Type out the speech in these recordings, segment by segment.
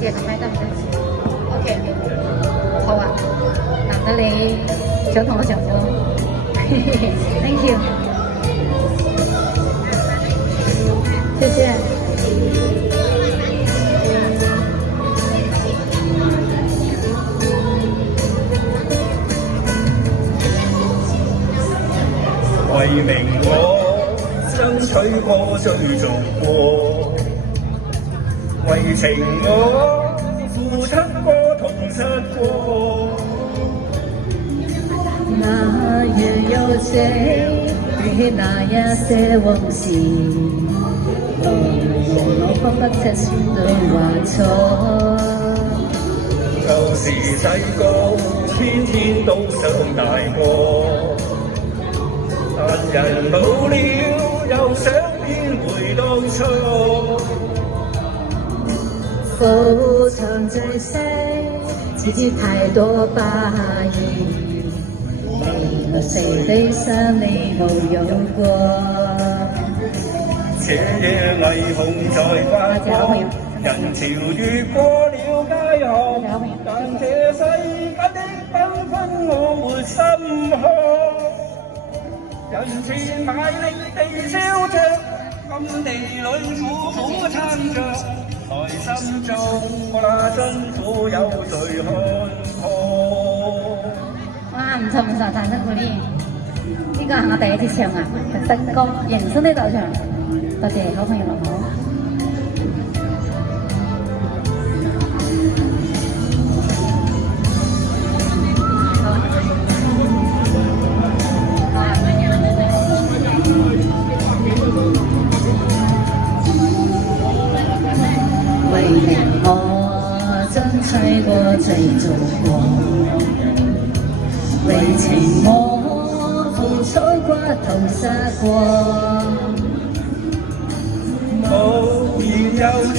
謝拍得唔得先 ？OK OK， 好啊，難得你想同我上咗，Thank you， 謝謝。為名我爭取過追逐過，為情我付出過痛失過。那也有誰對那一些往事，我分不清算對或錯。舊時細個天天都想大個，但人老了又想變回當初。否藏在心，自己太多霸意，為了誰的心你無有過？這夜霓虹在發光，人潮越過了街巷，但這世間的繽紛我沒心看。人前賣力地笑着，暗地裏苦苦撐着，內心中我那辛苦有誰看破？哇，唔錯唔錯，掌聲鼓勵。呢個係我第一次唱啊，新歌人生的道場，多謝好朋友樂好。為名我爭取過追逐過，為情我付出過痛失過。無言又追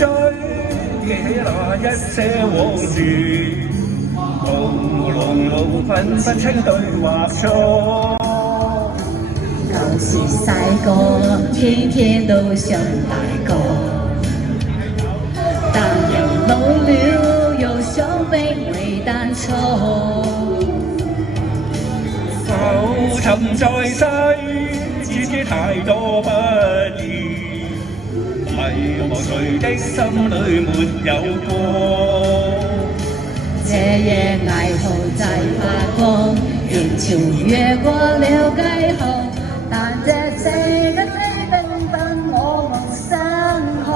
記起那一些往事，朦朧分不清對或錯。舊時細個天天都想大個，但人老了又想變回當初。浮沉在世，自己太多不易，迷茫誰的心裏沒有過？這夜霓虹在發光，人潮越過了街巷，但這世間的繽紛我無心看。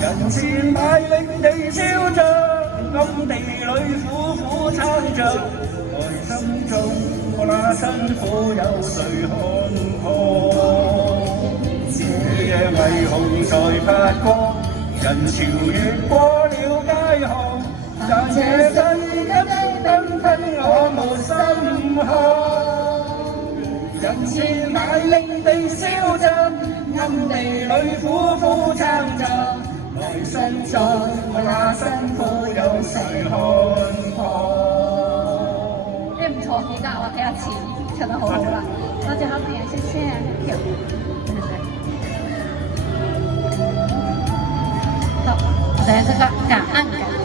人前賣力地笑着，暗地裏苦苦撐着，內心中我那辛苦有誰看破？這夜霓虹在發光，人潮越過了街巷，但這世間的繽紛我無心看。人前賣力地笑着，暗地裏苦苦撐着，內心中我那辛苦有誰看破？誒唔錯，而家我睇下詞唱得好好啦，多謝好朋友，謝謝。好，我哋這個感恩。